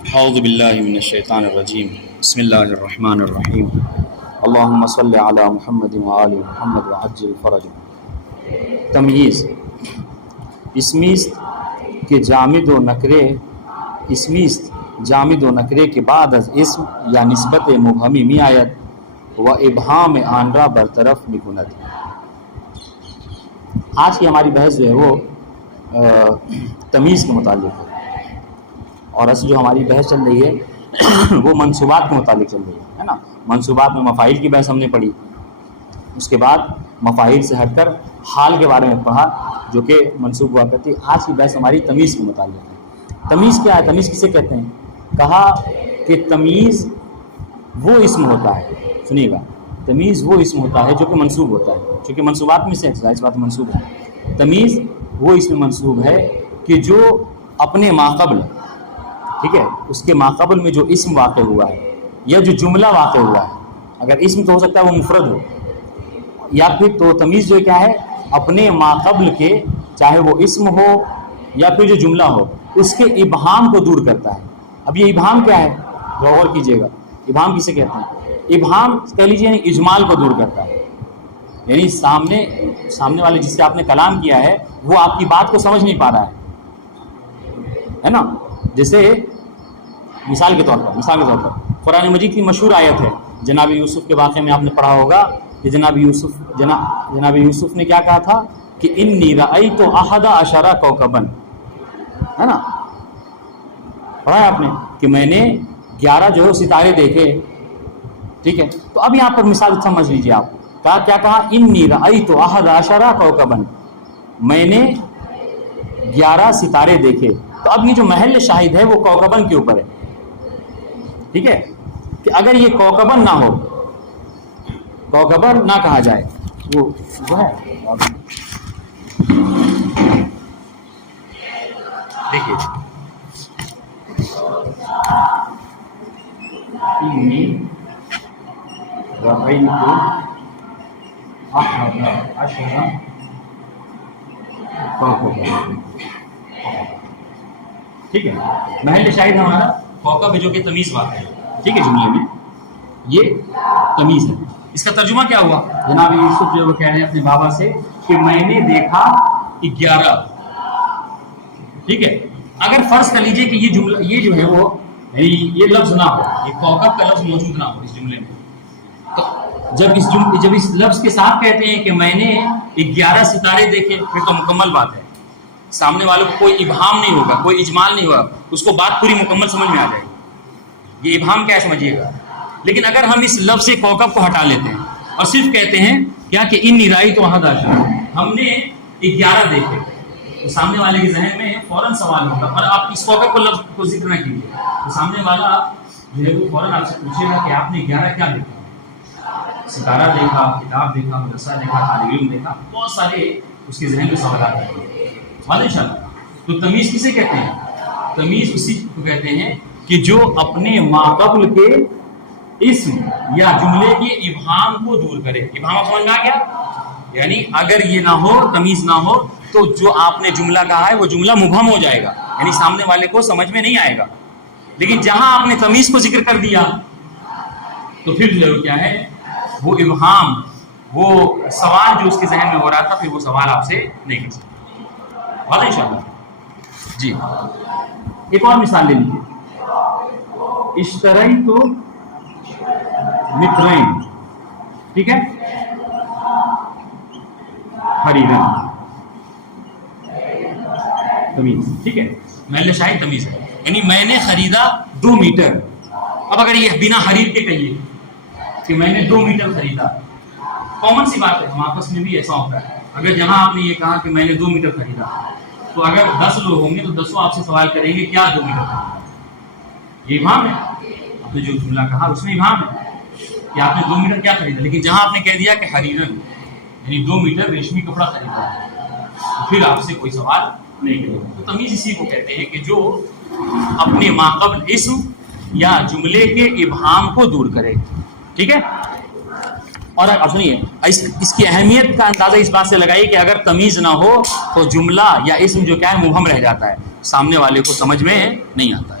اعوذ باللہ من الشیطان الرجیم بسم اللہ الرحمن الرحیم اللہم صلی علی محمد وآل محمد وعجل فرج۔ تمییز اسمیست کے جامد و نکرے، اسمیست جامد و نکرے کے بعد از اسم یا نسبت مبہمی می آید و ابہام آن را برطرف نکند۔ آج کی ہماری بحث جو ہے وہ تمیز کے متعلق ہے، اور اصل جو ہماری بحث چل رہی ہے وہ منصوبات کے متعلق چل رہی ہے نا۔ منصوبات میں مفاعیل کی بحث ہم نے پڑھی، اس کے بعد مفاعیل سے ہٹ کر حال کے بارے میں پڑھا جو کہ منصوب ہوا کرتی ہے۔ آج کی بحث ہماری تمیز کے متعلق ہے۔ تمیز کیا ہے؟ تمیز کسے کہتے ہیں؟ کہا کہ تمیز وہ اسم ہوتا ہے، سنیے گا، تمیز وہ اسم ہوتا ہے جو کہ منصوب ہوتا ہے، چونکہ منصوبات میں سے ظاہر بات منصوب ہے۔ تمیز وہ اسم منصوب ہے کہ جو اپنے ماقبل، ٹھیک ہے، اس کے ماقبل میں جو اسم واقع ہوا ہے یا جو جملہ واقع ہوا ہے، اگر اسم تو ہو سکتا ہے وہ مفرد ہو، یا پھر تو تمیز جو کیا ہے اپنے ماقبل کے، چاہے وہ اسم ہو یا پھر جو جملہ ہو، اس کے ابہام کو دور کرتا ہے۔ اب یہ ابہام کیا ہے؟ غور کیجئے گا، ابہام کسے کہتے ہیں؟ ابہام کہہ لیجیے یعنی اجمال کو دور کرتا ہے، یعنی سامنے والے جس سے آپ نے کلام کیا ہے وہ آپ کی بات کو سمجھ نہیں پا رہا ہے نا۔ جیسے مثال کے طور پر قرآن مجید کی مشہور آیت ہے، جناب یوسف کے واقعے میں آپ نے پڑھا ہوگا کہ جناب یوسف نے کیا کہا تھا کہ انی رأیت احد عشر کوکبا، ہے نا، پڑھا ہے آپ نے کہ میں نے 11 جو ہے ستارے دیکھے، ٹھیک ہے۔ تو اب یہاں پر مثال سمجھ لیجیے آپ، کیا کہا؟ انی رأیت احد عشر کوکبا، میں نے 11 ستارے دیکھے۔ تو اب یہ جو محل شاہد ہے وہ کوکبن کے اوپر ہے، ٹھیک ہے، کہ اگر یہ کوکبن نہ ہو، کوکبن نہ کہا جائے، وہ جو ہے دیکھیے انی رأیت احد عشر کوکبا، ٹھیک ہے، محل شاہد ہمارا کوکب ہے جو کہ تمیز واقع ہے، ٹھیک ہے، جملے میں یہ تمیز ہے۔ اس کا ترجمہ کیا ہوا؟ جناب یوسف جو وہ کہہ رہے ہیں اپنے بابا سے کہ میں نے دیکھا 11، ٹھیک ہے۔ اگر فرض کر لیجئے کہ یہ جملہ، یہ جو ہے وہ یہ لفظ نہ ہو، یہ کوکب کا لفظ موجود نہ ہو اس جملے میں، تو جب اس لفظ کے ساتھ کہتے ہیں کہ میں نے 11 ستارے دیکھے، پھر تو مکمل بات ہے، سامنے والوں کو کوئی ابہام نہیں ہوگا، کوئی اجمال نہیں ہوگا، اس کو بات پوری مکمل سمجھ میں آ جائے گی۔ یہ ابہام کیا ہے سمجھیے گا۔ لیکن اگر ہم اس لفظ کوکب کو ہٹا لیتے ہیں اور صرف کہتے ہیں کیا کہ انی رأیت احد عشر، ہم نے 11 دیکھے، تو سامنے والے کے ذہن میں فوراً سوال ہوگا، اور آپ اس کوکب کو لفظ کو ذکر نہ کیجیے، تو سامنے والا جو ہے وہ فوراً آپ سے پوچھے گا کہ آپ نے 11 کیا دیکھا؟ ستارہ دیکھا، کتاب دیکھا، مدرسہ دیکھا، طالب علم دیکھا، بہت سارے اس کے ذہن میں سوالات آتے ہیں، انشاءاللہ۔ تو تمیز کسے کہتے ہیں؟ تمیز اسی کو کہتے ہیں کہ جو اپنے ماقبل کے اسم یا جملے کے ابہام کو دور کرے۔ ابہام سمجھ میں آ گیا؟ یعنی اگر یہ نہ ہو، تمیز نہ ہو، تو جو آپ نے جملہ کہا ہے وہ جملہ مبہم ہو جائے گا، یعنی سامنے والے کو سمجھ میں نہیں آئے گا۔ لیکن جہاں آپ نے تمیز کو ذکر کر دیا تو پھر جو ہے کیا ہے، وہ ابہام، وہ سوال جو اس کے ذہن میں ہو رہا تھا، پھر وہ سوال آپ سے نہیں کر سکتا۔ واضح انشاءاللہ؟ جی، ایک اور مثال لے لیجیے، اشتریت مترین، ٹھیک ہے، خریدا، تمیز، ٹھیک ہے، محل شاہد تمیز ہے، یعنی میں نے خریدا 2 میٹر۔ اب اگر یہ بنا خرید کے کہیے کہ میں نے 2 میٹر خریدا، کامن سی بات ہے، ہم آپس میں بھی ایسا ہوتا ہے، اگر جہاں آپ نے یہ کہا کہ میں نے 2 میٹر خریدا، تو اگر 10 لوگ ہوں گے تو 10 آپ سے سوال کریں گے کیا 2 میٹر خریدا؟ یہ ابہام ہے، آپ نے جو جملہ کہا اس میں ابہام ہے کہ آپ نے 2 میٹر کیا خریدا۔ لیکن جہاں آپ نے کہہ دیا کہ خریدن، یعنی 2 میٹر ریشمی کپڑا خریدا، تو پھر آپ سے کوئی سوال نہیں کرے گا۔ تو تمیز اسی کو کہتے ہیں کہ جو اپنے ماقبل اسم یا جملے کے ابہام کو دور کرے، ٹھیک ہے۔ اور اب سنیے، اس کی اہمیت کا اندازہ اس بات سے لگائیے کہ اگر تمیز نہ ہو تو جملہ یا اسم جو کیا ہے مبہم رہ جاتا ہے، سامنے والے کو سمجھ میں نہیں آتا ہے۔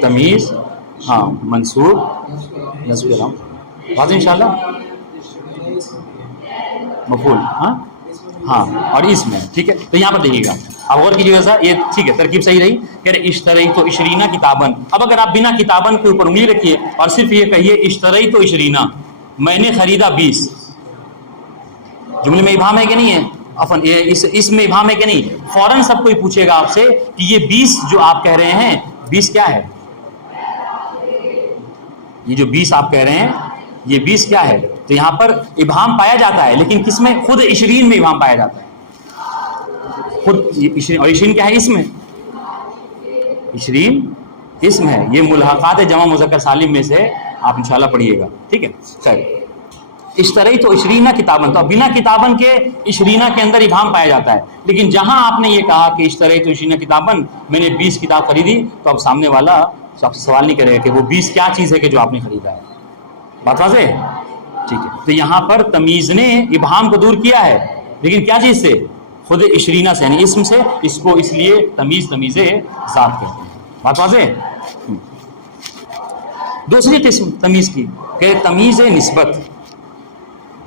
تمیز ہاں منصوب نصب کے علام واضح انشاءاللہ مفعول ہاں اور اس میں ٹھیک ہے. تو یہاں پر دیکھیے گا اب غور کیجیے گا یہ ٹھیک ہے ترکیب صحیح رہی. کہہ رہے اشتریت عشرین کتابن. اب اگر آپ بنا کتابن کے اوپر انگلی رکھیے اور صرف یہ کہیے اشتریت عشرین میں نے خریدا 20. جملے میں ابہام ہے کہ نہیں ہے؟ اس میں ابہام ہے کہ نہیں؟ فوراً سب کوئی پوچھے گا آپ سے کہ یہ 20 جو آپ کہہ رہے ہیں 20 کیا ہے؟ یہ جو 20 آپ کہہ رہے ہیں یہ 20 کیا ہے؟ تو یہاں پر ابہام پایا جاتا ہے لیکن کس میں؟ خود عشرین میں ابہام پایا جاتا ہے. خود اور عشرین کیا ہے؟ اسم ہے. عشرین اسم ہے. یہ ملحقات جمع مذکر سالم میں سے آپ انشاءاللہ پڑھیے گا ٹھیک ہے. خیر اشتریت عشرین کتابن تو بنا کتابن کے عشرینہ کے اندر ابہام پایا جاتا ہے. لیکن جہاں آپ نے یہ کہا کہ اشتریت عشرین کتابن میں نے 20 کتاب خریدی تو اب سامنے والا آپ سے سوال نہیں کرے گا کہ وہ 20 کیا چیز ہے کہ جو آپ نے خریدا ہے. بات واضح ہے ٹھیک ہے. تو یہاں پر تمیز نے ابہام کو دور کیا ہے لیکن کیا چیز سے؟ خود عشرینہ سے یعنی اسم سے. اس کو اس لیے تمیز ذات کہتے ہیں. بات واضح ہے. دوسری قسم تمیز کی کہ تمیز نسبت.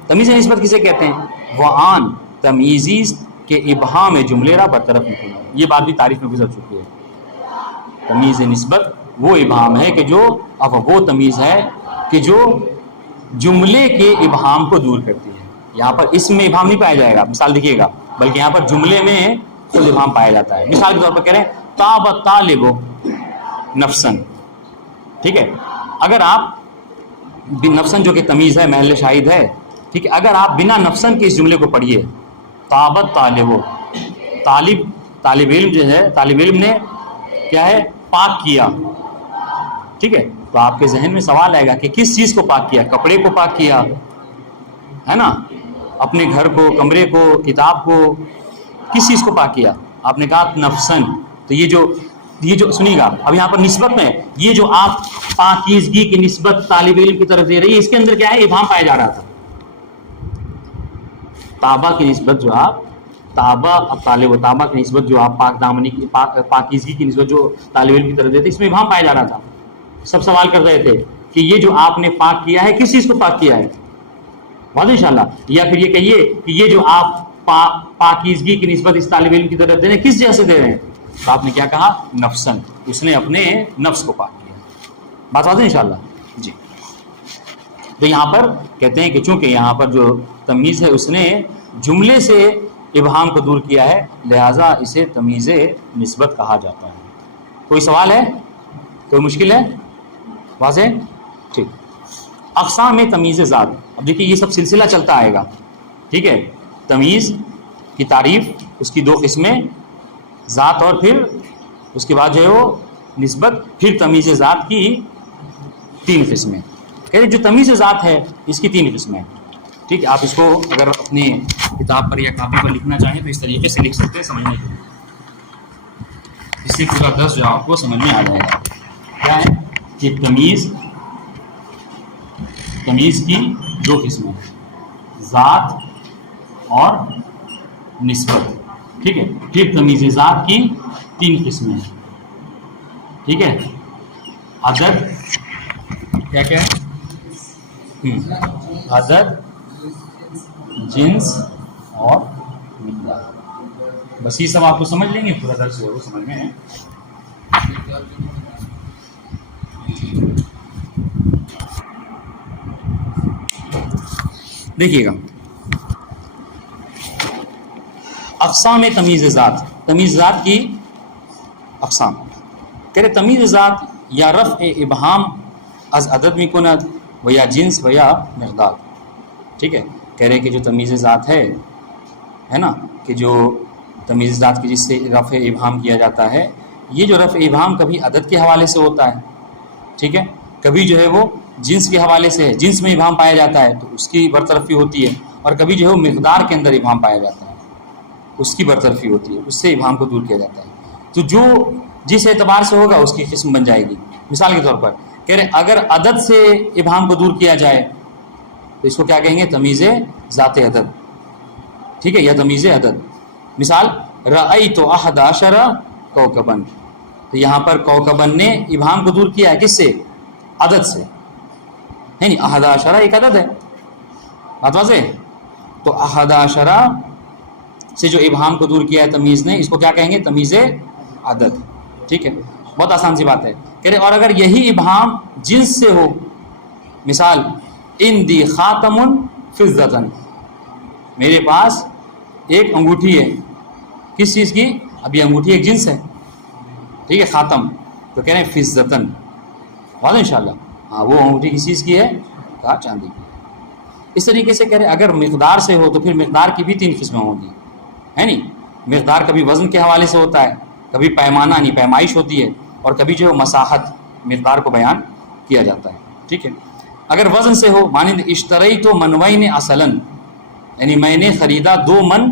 تمیز نسبت کسے کہتے ہیں؟ وہ آن تمیزی کے ابہام جملے را برطرف نکلنا. یہ بات بھی تعریف میں گزر چکی ہے. تمیز نسبت وہ ابہام ہے کہ جو اب وہ تمیز ہے کہ جو جملے کے ابہام کو دور کرتی ہے. یہاں پر اسم میں ابہام نہیں پایا جائے گا مثال دیکھیے گا بلکہ یہاں پر جملے میں خود ابہام پایا جاتا ہے. مثال کے طور پر کہہ رہے ہیں طاب الطالب نفسن. ٹھیک ہے اگر آپ نفسن جو کہ تمیز ہے محل شاہد ہے ٹھیک ہے اگر آپ بنا نفسن کے اس جملے کو پڑھیے طاب الطالب طالب علم جو ہے طالب علم نے کیا ہے پاک کیا. ٹھیک ہے تو آپ کے ذہن میں سوال آئے گا کہ کس چیز کو پاک کیا؟ کپڑے کو پاک کیا ہے نا, اپنے گھر کو, کمرے کو, کتاب کو, کس چیز کو پاک کیا؟ آپ نے کہا نفسن. تو یہ جو سنیے گا اب یہاں پر نسبت میں یہ جو آپ پاکیزگی کی نسبت طالب علم کی طرف دے رہی ہے اس کے اندر کیا ہے؟ ابہام پایا جا رہا تھا. تابہ کی نسبت جو آپ تابہ طالب و تابہ کی نسبت جو آپ پاک دامنی کی پاکیزگی کی نسبت جو طالب علم کی طرف دیتے اس میں ابہام پایا جا رہا تھا. سب سوال کر رہے تھے کہ یہ جو آپ نے پاک کیا ہے کس چیز کو پاک کیا ہے؟ واضح انشاءاللہ. یا پھر یہ کہیے کہ یہ جو آپ پاکیزگی کی نسبت اس طالب علم کی طرف دے رہے ہیں کس جہت سے دے رہے ہیں؟ تو آپ نے کیا کہا؟ نفسن. اس نے اپنے نفس کو پاک کیا. بات واضح انشاءاللہ جی. تو یہاں پر کہتے ہیں کہ چونکہ یہاں پر جو تمیز ہے اس نے جملے سے ابہام کو دور کیا ہے لہٰذا اسے تمیز نسبت کہا جاتا ہے. کوئی سوال ہے؟ کوئی مشکل ہے؟ واضح ٹھیک. اقسام تمیز ذات. اب دیکھیے یہ سب سلسلہ چلتا آئے گا ٹھیک ہے. تمیز کی تعریف اس کی 2 قسمیں ذات اور پھر اس کے بعد جو ہے وہ نسبت. پھر تمیز ذات کی 3 قسمیں. کہہ رہے جو تمیز ذات ہے اس کی 3 قسمیں ٹھیک ہے. آپ اس کو اگر اپنی کتاب پر یا کاپی پر لکھنا چاہیں تو اس طریقے سے لکھ سکتے ہیں سمجھنے کے لیے. اس سے پورا درس جو آپ کو سمجھ میں آ جائے گا. کیا ہے کہ تمیز کی 2 قسمیں ذات اور نسبت. ٹھیک ہے. پھر تمیز ذات کی 3 قسمیں ٹھیک ہے. عدد کیا کیا ہے؟ عدد, جنس اور مقدار. بس یہ سب آپ کو سمجھ لیں گے پورا درس جو ہے وہ سمجھ میں ہے. دیکھیے گا اقسام تمیز ذات. تمیز ذات کی اقسام. کہہ رہے تمیز ذات یا رفع ابہام از عدد میں کند و یا جنس و یا مقدار. ٹھیک ہے. کہہ رہے کہ جو تمیز ذات ہے نا کہ جو تمیز ذات کی جس سے رفع ابہام کیا جاتا ہے یہ جو رفع ابہام کبھی عدد کے حوالے سے ہوتا ہے ٹھیک ہے. کبھی جو ہے وہ جنس کے حوالے سے ہے, جنس میں ابہام پایا جاتا ہے تو اس کی برطرفی ہوتی ہے. اور کبھی جو ہے وہ مقدار کے اندر ابہام پایا جاتا ہے اس کی برطرفی ہوتی ہے, اس سے ابہام کو دور کیا جاتا ہے. تو جو جس اعتبار سے ہوگا اس کی قسم بن جائے گی. مثال کے طور پر کہہ رہے اگر عدد سے ابہام کو دور کیا جائے تو اس کو کیا کہیں گے؟ تمیز ذات عدد. ٹھیک ہے. یا تمیز عدد. مثال رأیت 11 کوكبا. تو یہاں پر کوکبن نے ابہام کو دور کیا ہے کس سے؟ عدد سے، ہے نہیں، احد عشرہ ایک عدد ہے، بات واضح ہے؟ تو احد عشرہ سے جو ابہام کو دور کیا ہے تمیز نے، اس کو کیا کہیں گے؟ تمیز عدد، ٹھیک ہے، بہت آسان سی بات ہے، کہہ رہے اور اگر یہی ابہام جنس سے ہو، مثال اندی خاتم فضتن، میرے پاس ایک انگوٹھی ہے، کس چیز کی؟ اب یہ انگوٹھی ایک جنس ہے، ٹھیک ہے، خاتم، تو کہہ رہے ہیں فضتن، واضح انشاءاللہ، ہاں وہ انگوٹھی کس چیز کی ہے؟ کہا چاندی کی۔ اس طریقے سے کہہ رہے اگر مقدار سے ہو تو پھر مقدار کی بھی 3 قسمیں ہوں گی، ہے نہیں، مقدار کبھی وزن کے حوالے سے ہوتا ہے، کبھی پیمانہ یعنی پیمائش ہوتی ہے، اور کبھی جو مساحت مقدار کو بیان کیا جاتا ہے، ٹھیک ہے۔ اگر وزن سے ہو، مانند اشتری تو منوین اصلاً، یعنی میں نے خریدا 2 من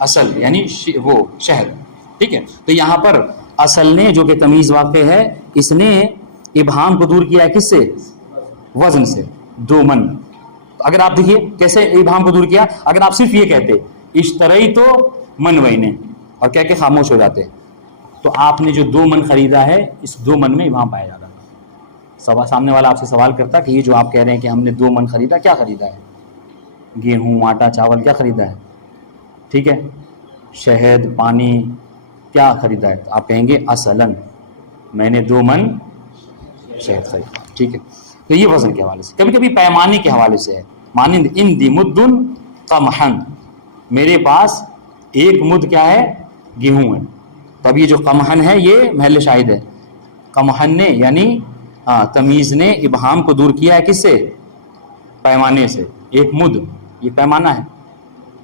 اصل، یعنی وہ شہد، ٹھیک ہے، تو یہاں پر اصل نے جو کہ تمیز واقع ہے، اس نے ابہام کو دور کیا ہے کس سے؟ وزن سے، 2 من۔ اگر آپ دیکھیے کیسے ابہام کو دور کیا، اگر آپ صرف یہ کہتے اشتری تو منوین اور کہہ کے خاموش ہو جاتے، تو آپ نے جو 2 من خریدا ہے، اس 2 من میں ابہام پایا جاتا۔ سامنے والا آپ سے سوال کرتا کہ یہ جو آپ کہہ رہے ہیں کہ ہم نے 2 من خریدا، کیا خریدا ہے؟ گیہوں، آٹا، چاول، کیا خریدا ہے؟ ٹھیک ہے، شہد، پانی، کیا خریدا ہے؟ تو آپ کہیں گے اصلاً میں نے 2 من شہد خریدا، ٹھیک ہے۔ تو یہ وزن کے حوالے سے، کبھی کبھی پیمانے کے حوالے سے ہے، مانند اندی مدن قمحن، میرے پاس 1 مد کیا ہے؟ گیہوں ہے، تب یہ جو قمحن ہے یہ محل شاہد ہے، قمحن نے یعنی تمیز نے ابہام کو دور کیا ہے کس سے؟ پیمانے سے، 1 مد یہ پیمانہ ہے،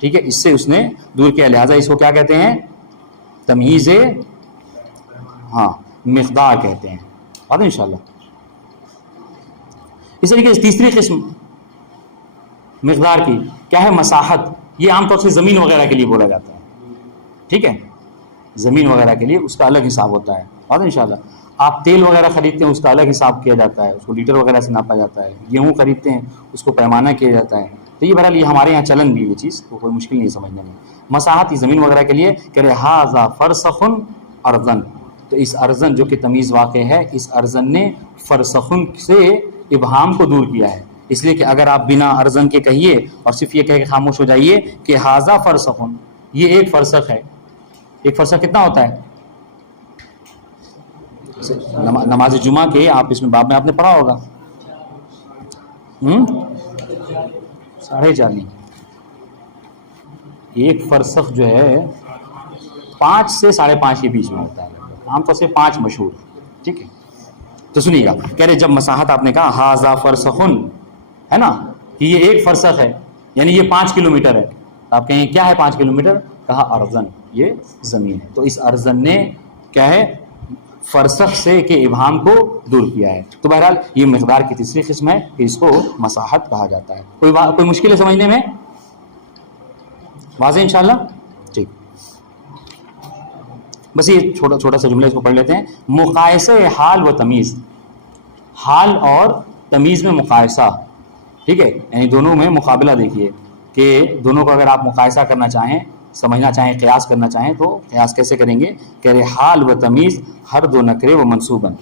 ٹھیک ہے، اس سے اس نے دور کیا، لہٰذا اس کو کیا کہتے ہیں؟ تمیز مقدار کہتے ہیں، اور انشاءاللہ اس طریقے سے تیسری قسم مقدار کی کیا ہے؟ مساحت، یہ عام طور سے زمین وغیرہ کے لیے بولا جاتا ہے، ٹھیک ہے، زمین وغیرہ کے لیے اس کا الگ حساب ہوتا ہے، اور انشاءاللہ آپ تیل وغیرہ خریدتے ہیں اس کا الگ حساب کیا جاتا ہے، اس کو لیٹر وغیرہ سے ناپا جاتا ہے، گیہوں خریدتے ہیں اس کو پیمانہ کیا جاتا ہے، تو یہ بہرحال یہ ہمارے یہاں چلن بھی یہ چیز تو کوئی مشکل نہیں سمجھنے میں۔ مساحت زمین وغیرہ کے لیے کہہ رہے ھذا فرسخن ارضن، تو اس ارضن جو کہ تمیز واقع ہے، اس ارضن نے فرسخن سے ابہام کو دور کیا ہے، اس لیے کہ اگر آپ بنا ارضن کے کہیے اور صرف یہ کہہ کے خاموش ہو جائیے کہ ھذا فرسخن، یہ 1 فرسخ ہے، 1 فرسخ کتنا ہوتا ہے؟ نماز جمعہ کے آپ اس میں باب میں آپ نے پڑھا ہوگا 4.5، 1 فرسخ جو ہے 5 سے 5.5 کے بیچ میں ہوتا ہے، عام طور سے 5 مشہور، ٹھیک ہے۔ تو سنیے گا، کہہ رہے جب مساحت آپ نے کہا ھذا فرسخن، ہے نا، کہ یہ 1 فرسخ ہے، یعنی یہ 5 کلومیٹر ہے، تو آپ کہیں کیا ہے 5 کلومیٹر؟ کہا ارضن، یہ زمین ہے، تو اس ارضن نے کیا ہے؟ فرسخ سے کہ ابہام کو دور کیا ہے۔ تو بہرحال یہ مقدار کی تیسری قسم ہے کہ اس کو مساحت کہا جاتا ہے۔ کوئی مشکل ہے سمجھنے میں؟ واضح انشاءاللہ؟ ٹھیک، بس یہ چھوٹا سا جملہ اس کو پڑھ لیتے ہیں۔ مقایسہ حال و تمیز، حال اور تمیز میں مقایسہ، ٹھیک ہے، یعنی دونوں میں مقابلہ دیکھیے کہ دونوں کو اگر آپ مقایسہ کرنا چاہیں، سمجھنا چاہیں، قیاس کرنا چاہیں تو قیاس کیسے کریں گے؟ کہہ رہے حال و تمیز ہر 2 نکرے و منصوباً،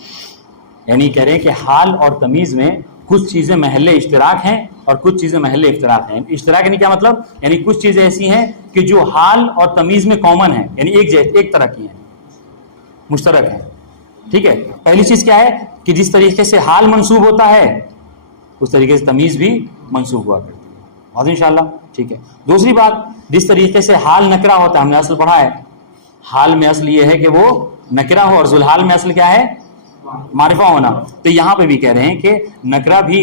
یعنی کہہ رہے ہیں کہ حال اور تمیز میں کچھ چیزیں محل اشتراک ہیں اور کچھ چیزیں محل افتراق ہیں۔ اشتراک یعنی کیا مطلب؟ یعنی کچھ چیزیں ایسی ہیں کہ جو حال اور تمیز میں کامن ہیں، یعنی ایک طرح کی ہیں، مشترک ہیں، ٹھیک ہے۔ پہلی چیز کیا ہے کہ جس طریقے سے حال منصوب ہوتا ہے اس طریقے سے تمیز بھی منصوب ہوا کرتی ہے، واضح انشاءاللہ، ٹھیک ہے۔ دوسری بات، جس طریقے سے حال نکرہ ہوتا ہے، ہم نے اصل پڑھا ہے، حال میں اصل یہ ہے کہ وہ نکرہ ہو، اور ذوالحال میں اصل کیا ہے؟ معرفہ ہونا۔ تو یہاں پہ بھی کہہ رہے ہیں کہ نکرہ بھی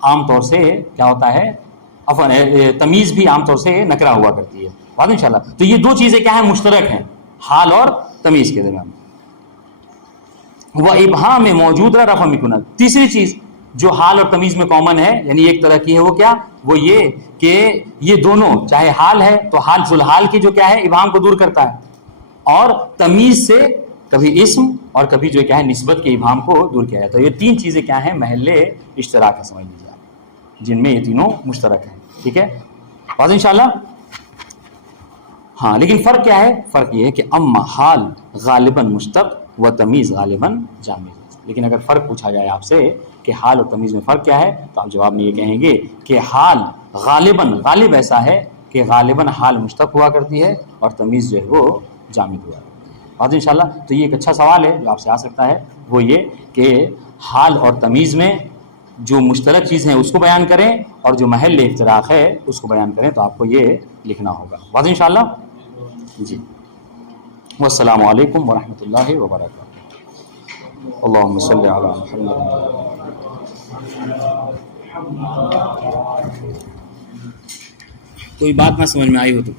عام طور سے کیا ہوتا ہے؟ تمیز بھی عام طور سے نکرہ ہوا کرتی ہے، واضح انشاءاللہ۔ تو یہ 2 چیزیں کیا ہیں؟ مشترک ہیں حال اور تمیز کے درمیان۔ وہ ابہام میں موجود رہا رفع مکنت، تیسری چیز جو حال اور تمیز میں کامن ہے، یعنی ایک طرح کی ہے، وہ کیا؟ وہ یہ کہ یہ دونوں، چاہے حال ہے تو حال ذوالحال کی جو کیا ہے ابہام کو دور کرتا ہے، اور تمیز سے کبھی اسم اور کبھی جو کیا ہے نسبت کے ابہام کو دور کیا جاتا ہے۔ یہ 3 چیزیں کیا ہیں؟ محل اشتراک ہے، سمجھ لیجیے آپ، جن میں یہ تینوں مشترک ہیں، ٹھیک ہے، واضح انشاءاللہ۔ ہاں، لیکن فرق کیا ہے؟ فرق یہ ہے کہ اما حال غالباً مشتق و تمیز غالباً جامد. لیکن اگر فرق پوچھا جائے آپ سے کہ حال اور تمیز میں فرق کیا ہے تو آپ جواب میں یہ کہیں گے کہ حال غالباً، غالب ایسا ہے کہ غالباً حال مشتق ہوا کرتی ہے اور تمیز جو ہے وہ جامد ہوا کرتی ہے. اور انشاءاللہ تو یہ ایک اچھا سوال ہے جو آپ سے آ سکتا ہے، وہ یہ کہ حال اور تمیز میں جو مشترک چیزیں ہیں اس کو بیان کریں اور جو محل افتراق ہے اس کو بیان کریں. تو آپ کو یہ لکھنا ہوگا. بات انشاءاللہ جی. والسلام علیکم ورحمۃ اللہ وبرکاتہ. اللہم صلی علی محمد. کوئی بات نہ سمجھ میں آئی ہو تو